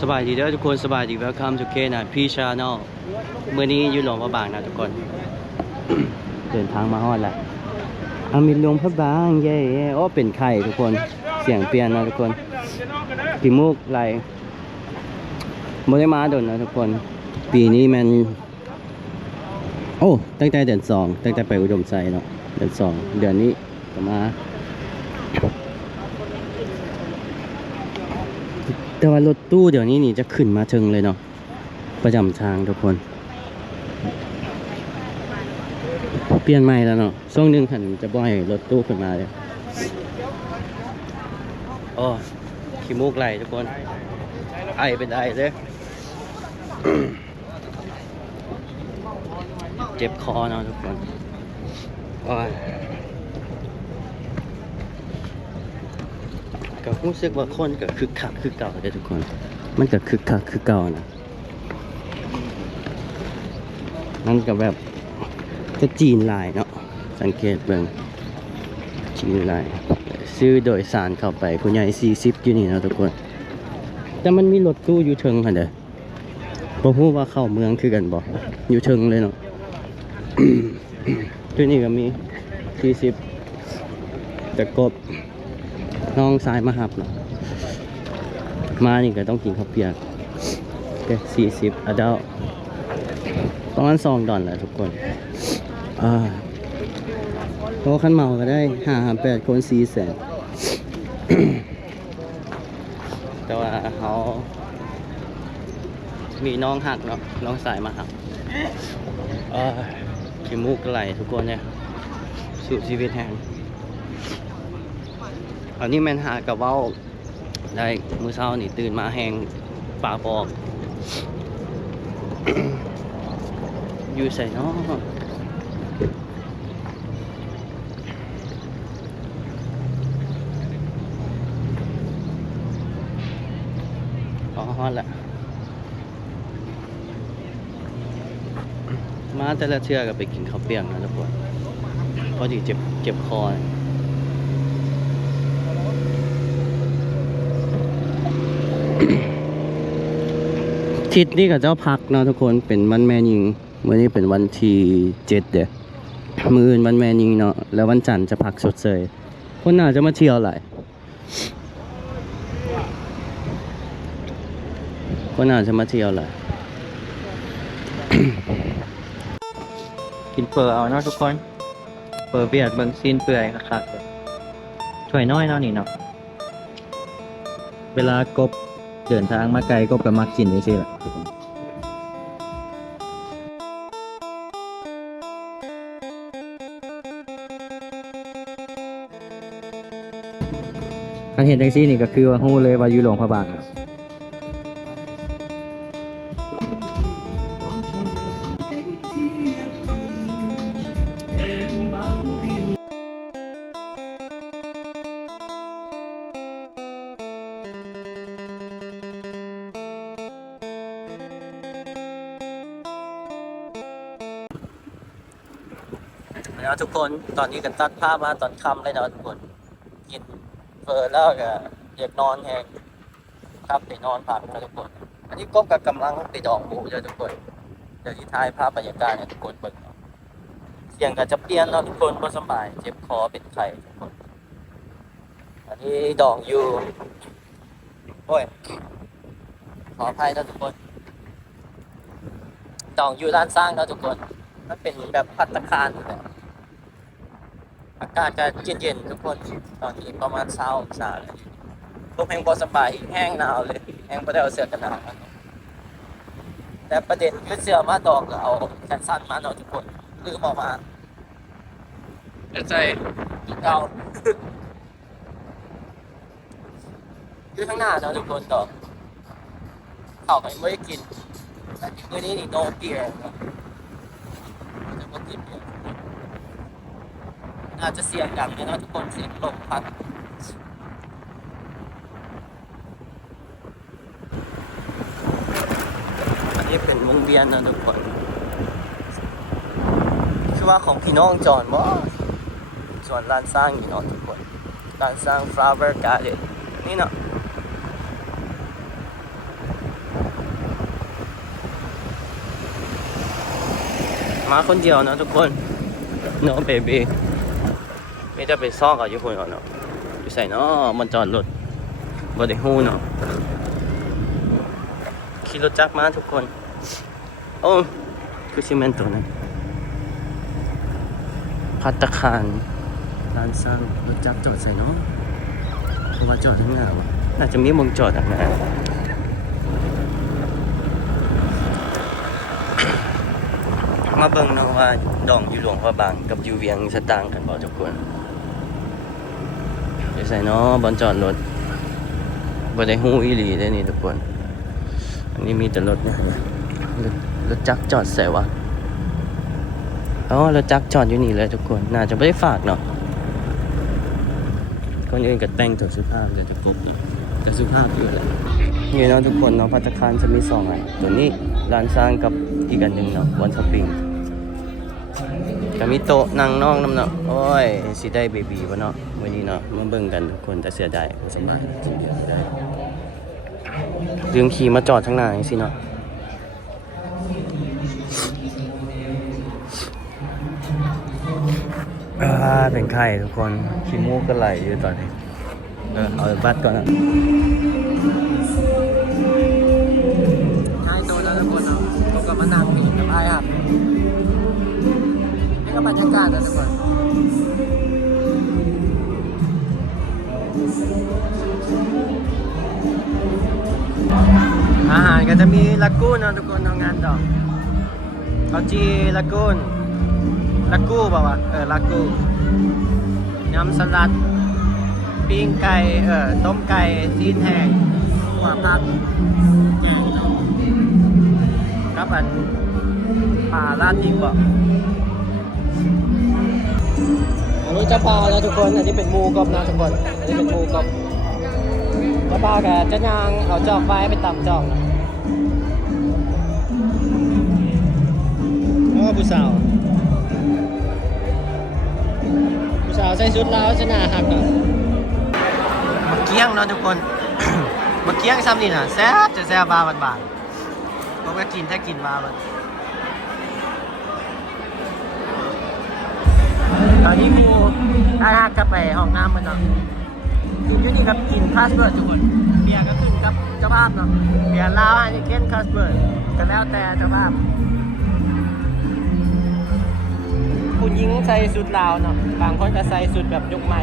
สบายดีเด้อทุกคนสบายดี Welcome to K9P Channel เมื่อนี้อยู่หลวงพระบางนะทุกคน เดินทางมาฮอดแล้วอามินหลวงพระบางเย่โอ้เป็นไข่ทุกคนเสียงเปลี่ยนนะทุกคนกี่มูกไหลไม่ได้มาโดนนะทุกคนปีนี้มันโอ้ตั้งแต่เดือนสองตั้งแต่ไปอุดมไซเนาะเดือนสองเดือนนี้ก็มาแต่ว่ารถตู้เดี๋ยวนี้นี่จะขึ้นมาถึงเลยเนาะประจำทางทุกคนเปลี่ยนใหม่แล้วเนาะช่วงนึงหันจะบ่อยรถตู้ขึ้นมาเลยโอ้ขี้มูกไหลทุกคนไอเป็นไอเลยเจ็บคอเนาะทุกคนโอ้ยก็รู้สึกว่าคนก็คึกคักคือเก่าเลยทุกคนมันก็คึกคักคือเก่านะนั่นก็แบบจะจีนลายเนาะสังเกตเบิ่งจีนลายซื้อโดยสารเข้าไปผู้ใหญ่40อยู่นี่นะทุกคนแต่มันมีรถตู้อยู่เทิงค่ะเด้อบ่ฮู้ว่าเข้าเมืองคือกันบ่อยู่เทิงเลยเนาะ ที่นี่ก็มี40แต่กบน้องสายมาหับเนาะมานี่ก็ต้องกินข้าวเปียก40อดัลประมาณ$2แหละทุกคนโต๊ะขั้นเมาก็ได้5-8คน400,000 แต่ว่าเขามีน้องหักเนาะน้องสายมาหักขี้มูกไหลทุกคนเนี่ยสู่ชีวิตแห่งอันนี้แมนหากับว่าได้มื้อเช้านี่ตื่นมาแหงปากบอก อยู่ใส่เนาะฮอดแหละมาแต่ละเทื่อก็ไปกินข้าวเปียกนะทุกคนพอดีเจ็บคอทิศนี้กับเจ้าพักเนาะทุกคนเป็นวันแม่ยิงมื้อนี้เป็นวันที่7เด้อมื้ออื่นวันแม่ยิงเนาะแล้ววันจันทร์จะพักสดเสยคนน่าจะมาเที่ยวหลายคนน่าจะมาเที่ยวแหละ กินเปลือกเอาเนาะทุกคนเปลือกเบียดเบิ่งซีนเปื่อยคักๆถ้วยน้อยเนาะนี่เนาะเวลากบเดินทางมาไกลกบก็มักกินนี่สิล่ะคันเห็นจังซี่นี่ก็คือว่าฮู้เลยว่าอยู่หลวงพระบางแล้วทุกคนตอนนี้กันตัดภาพมาตอนค่ำเลยนะทุกคนกินเฟอร์แล้วก็อยากนอนแห้งครับไปนอนพักนะทุกคนอันนี้ก็กำลังไปดองหมูเลยทุกคนเดี๋ยวที่ท้ายภาพบรรยากาศเนี่ยทุกคนเบิ่งเสียงก็จะเปลี่ยนเนาะทุกคนบ่สบายเจ็บคอเป็นไข้ทุกคนอันนี้ดองอยู่โอ้ยขออภัยนะทุกคนดองอยู่ด้านสร้างนะทุกคนมันเป็นแบบภัตตาคารแบบอากาศก็เย็นๆทุกคนตอนนี้ประมาณ20 องศาเลยลมแห้งบ่สบายแห้งหนาวเลยแห้งบ่ได้เอาเสื้อกันหนาวมาแต่ประเด็นคือเสื้อมาดอกเอาแขนสั้นมาเนาะทุกคนลืมออกมาใจเก่า อยู่ข้างหน้าเนาะทุกคนดอกเข้าไปไม่ได้กินแต่มื้อนี้นี่ no beer จะบ่กินเบียร์อาจจะเสียงดังนะทุกคนเสียงลมพัดอันนี้เป็นวงเวียนนะทุกคนคือว่าของพี่น้องจอนว่าส่วนร้านสร้างอยู่เนาะทุกคนร้านสร้าง flower garden นี่เนาะ มาคนเดียวนะทุกคน no baby ไม่จะไปซอกกับยุคนก่อนเนาะไปใส่เนาะมันจอดรถบ่ได้ฮู้เนาะขี่รถจักรมาทุกคนโอ้คือซีเมนต์ตัวนั้นภัตตาคารร้านสร้างรถจักรจอดใส่เนาะเพราะว่าจอดข้างหน้าวะน่าจะมีมงจอดข้างหน้ามาเบิ่งเนาะว่าดองอยู่หลวงพระบางกับอยู่เวียงสตางค์กันบ่ทุกคนไปใส่เนาะบอนจอดรถบ่ได้ฮู้อีหลีเด้นี่ทุกคนอันนี้มีแต่รถเนี่ยรถจักรจอดใส่วะอ๋อรถจักรจอดอยู่นี่เลยทุกคนน่าจะไม่ได้ฝากเนาะคนอื่นก็แต่งตัวสุภาพจะกบจะสุภาพอยู่แหละนี่เนาะทุกคนเนาะภัตตาคารจะมี2อันตัวนี้ร้านสร้างกับอีกอันหนึ่งเนาะวันช้อปปิ้งก็มีโต๊ะนั่งนอกน้ำเนาะโอ้ยสิได้เบบีวะเนาะวันนี้เนาะมาเบิ่งกันทุกคนแต่เสียดายสบายจริงเดียวได้ดึงขี่มาจอดข้างหน้าอย่างสิเนาะเป็นไข่ทุกคนขี้มูกก็ไหลอยู่ตอนนี้เอาบัตรก่อนนะง่ายตัวแล้วทุกคนเนาะเราก็มานั่งมีกับไอ้ครับนี่ก็บรรยากาศนะทุกคนอาหารก็จะมีลากูนนะทุกคนทำงานดอกข้าวจีลากูนลากูป่าวะลากูยำสลัดปิ้งไก่ต้มไก่ซีนแห้งหัวผักแกงกับอันปลาลาดพริกบ่อันนี้จะปลาแล้วทุกคนอันนี้เป็นหมูกรอบนะทุกคนอันนี้เป็นหมูกรอบจะปลากับจะยางเอาจอกไฟไปตำจอกนะแล้วก็ผู้สาวใส่ชุดลาวชนะหักเนาะมะเกี้ยงเนาะทุกคน มะเกี้ยงซ้ำนี่นะแซ่บจะแซ่บบาบานๆผมก็กินถ้ากินบาบันตอนนี้กูถ้าหักกลับไปห้องน้ำมันเนาะกินอยู่นี่ครับกินคาสเบิร์ดทุกคนเบียร์ก็ขึ้นกับเจ้าภาพเนาะเบียร์ลาวอันนี้เก้นคาสเบิร์ดก็แล้วแต่เจ้าภาพผู้หญิงใส่สุดลาวเนาะบางคนก็ใส่สุดแบบยุคใหม่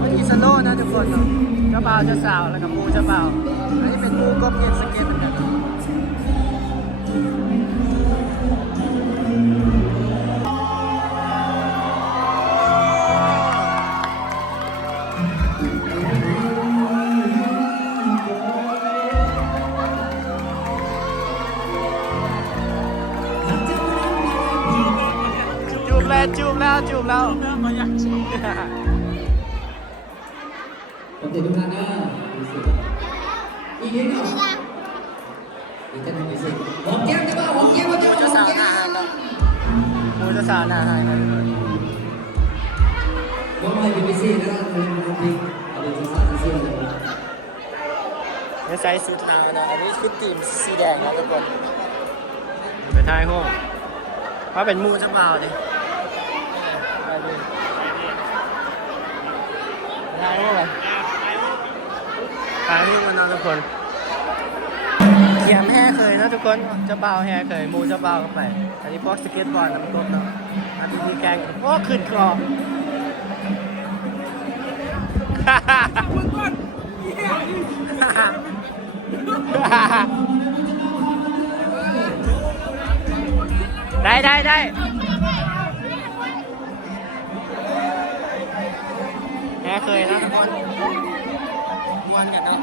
วันนี้สโลว์นะทุกคนเนาะเจ้าบ่าวเจ้าสาวแล้วกับมูเจ้าบ่าวอันนี้เป็นมูกบเย็นสเก็ตเหมือนกันจูบแล้วขอบคุณทุกท่านนะอีกนิดหน่อยอีกนิดหน่อยสิหอมแก้มกันบ้างหอมแก้มว่าจะสาวหน้าเนาะมูจะสาวหน้าให้เลยว่าไม่เป็นพิเศษนะคุณพี่เอาเป็นสาวพิเศษเลยไม่ใส่สุดลาวนะอันนี้คือทีมสีแดงนะทุกคนไปท้ายห้องเพราะเป็นมูจะเบาดิได้ไหมตายนี่มันนอนทุกคนเขียมแห่เคยนะทุกคนจะเบาแห่เคยมูจะเบาเข้าไปอันนี้พวกสเก็ตบอร์ดน้ำกบเนาะอันนี้มีแกงโอ้ขึ้นคอได้แห่เคยนะทุกคนวนกันเนาะ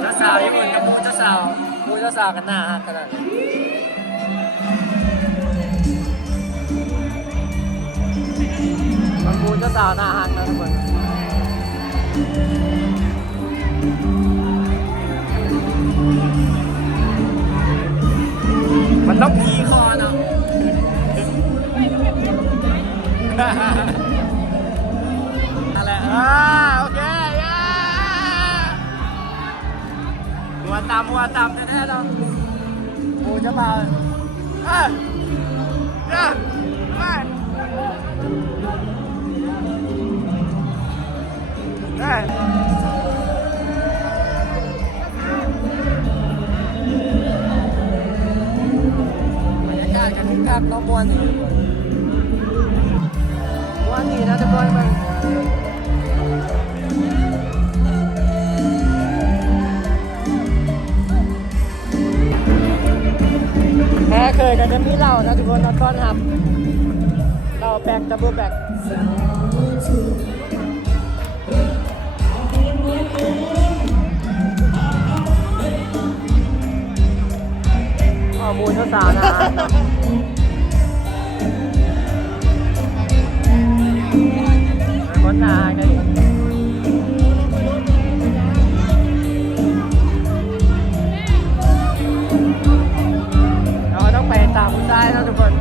เจ้าสาวญี่ปุ่นกับมูเจ้าสาวกันหน้าขนาดนี้มูเจ้าสาวหน้าฮักนะทุกคนมันต้องผีคอเนาะอะไรโอเค หัวตำแน่ๆเนาะโอ้จะมาบรรยากาศกันคึกคักเนาะม่วนนี่นะทุกคนมันแพ้เคยกันจะมีเหล่านะทุกคนต้อนรับเราแบกดับเบิลแบกมูลเจ้าสาวนะคนหนาไงเราต้องไปตามผู้ชายนะทุกคน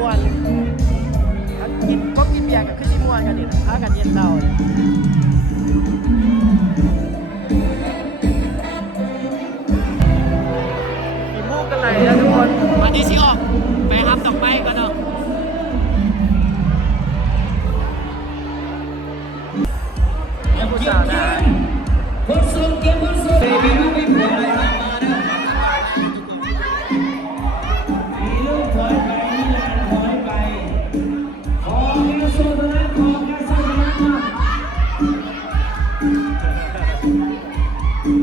ม่วนกินก็กินเบียร์กับขึ้นที่ม่วนกันนี่พากันเย็นเตามีมูกกันไหนนะทุกคนวันนี้สิออกไปทำดอกไม้กันเนาะผู้สาวนะคนสูงเก็บคนสูงไม่มีลูกไม่ผัวอะไรมาเนี่ยมีลูกถอยไปมีหลานถอยไปขอแค่โซดาขอแค่โซดา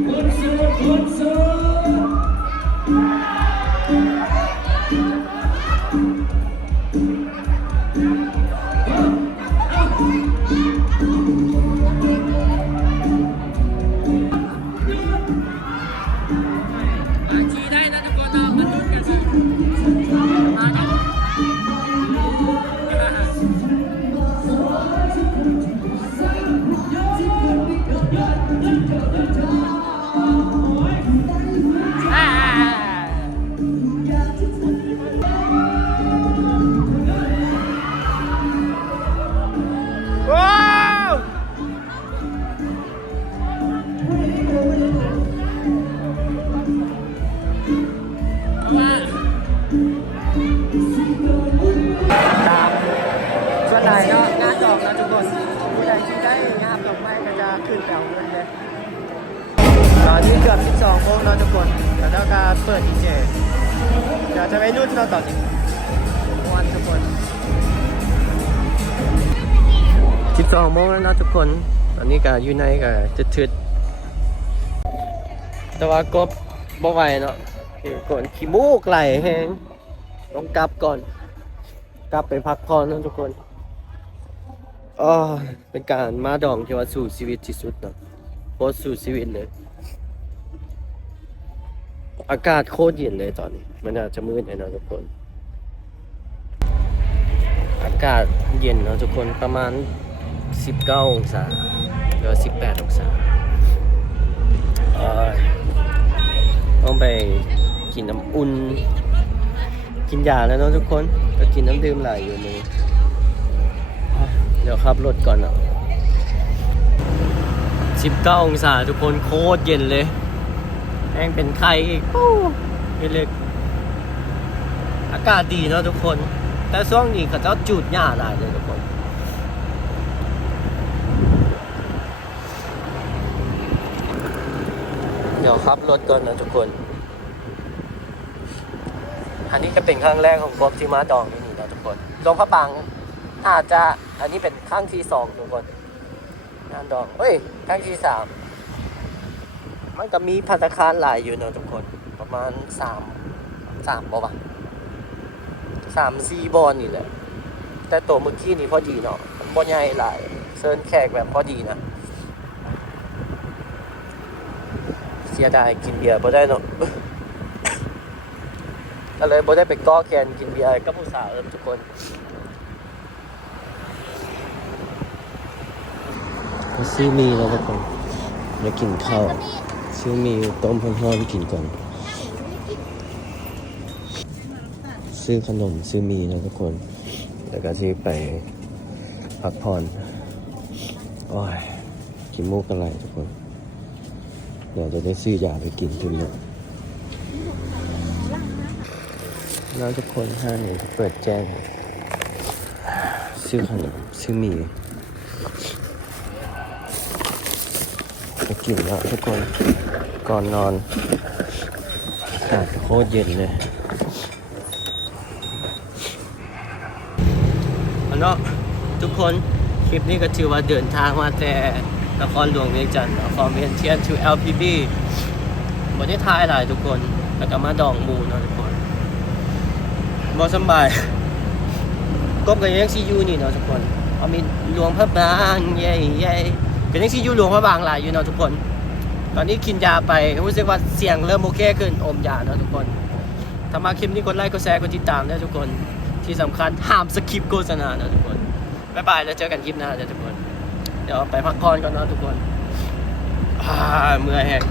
คนสูงคนสูงส่วนไหนก็งานดอกนะทุกคนผู้ใดที่ได้งานดอกไม้ก็จะขึ้นแถวเงินเลยตอนนี้เกือบ12 โมงนะทุกคนแล้วก็เปิดดีเจเดี๋ยวจะไปรุ่นเราตอนนี้วันทุกคน12 โมงแล้วนะทุกคนตอนนี้ก็อยู่ในก็ทึดๆแต่ว่ากบบ่ไหวเนาะก่อนขี้มูกไหลแห้งต้องกลับก่อนกลับไปพักผ่อนนะทุกคนเป็นการมาดองที่ว่าสู่ชีวิตที่สุดเนาะโคตรสู่ชีวิตเลยอากาศโคตรเย็นเลยตอนนี้มันอาจจะมืดหน่อยนะทุกคนอากาศเย็นนะทุกคนประมาณ19 องศาหรือ18 องศาต้องไปกินน้ำอุ่นกินยาแล้วเนาะทุกคนก็กินน้ำดื่มหลายอยู่เลยเดี๋ยวขับรถก่อนเนาะ19 องศาทุกคนโคตรเย็นเลยแม่งเป็นไข้อีกเล็กอากาศดีเนาะทุกคนแต่ช่วงนี้เขาจะจูดหญ้าหลายเลยทุกคนเดี๋ยวขับรถก่อนนะทุกคนอันนี้ก็เป็นครั้งแรกของผมที่มาดองที่นี่นะทุกคนดองพระปางอาจจะอันนี้เป็นครั้งที่2ทุกคนงานดองครั้งที่3 มันก็มีภัตตาคารหลายอยู่เนาะทุกคนประมาณ3บ่วะ3-4บ่อนี่แหละแต่ตัวเมื่อกี้นี่พอดีเนาะมันบ่ใหญ่หลายเซิร์นแขกแบบพอดีนะเสียดายกินเบียร์บ่ได้เนาะ ก็เลยบ่ได้ไปก้อแคนกินเบียร์กับผู้สาวเลยทุกคนซื้อมีแล้วทุกคนมากินข้าวซื้อมีต้มร้อนๆกินก่อนซื้อขนมซื้อมีนะทุกคนแล้วก็ซื้อไปพักผ่อนโอ้ยกินมูกกันไรทุกคนเดี๋ยวจะได้ซื้อยาไปกินทุนเนี่ยแล้วทุกคนห้างนี้เปิดแจ้งซื้อขนมซื้อมีไปกินแล้วทุกคนก่อนนอนอากาศโคตรเย็นเลยเนาะทุกคนคลิปนี้ก็ถือว่าเดินทางมาแต่นครหลวงเวียงจันทร์ฟอร์เมนเทียน to LPB บ่ได้ทายหลายทุกคนแล้วก็มาดองหมูเนาะทุกคนบ่สำบายกบกับยังซียูนี่เนาะทุกคนเอามีหลวงพระบางใหญ่ๆเป็นยังซียูหลวงพระบางหลายอยู่เนาะทุกคนตอนนี้กินยาไปรู้สึกว่าเสียงเริ่มโอเคขึ้นอมยาเนาะทุกคนถ้ามาคลิปนี้กดไลค์กดแชร์กดติดตามด้วยทุกคนที่สำคัญห้ามสคิปโฆษณานะทุกคนบ๊ายบายแล้วเจอกันคลิปหน้าจ้ะทุกคนเดี๋ยวไปพักผ่อนก่อนนะทุกคนเมื่อยแฮง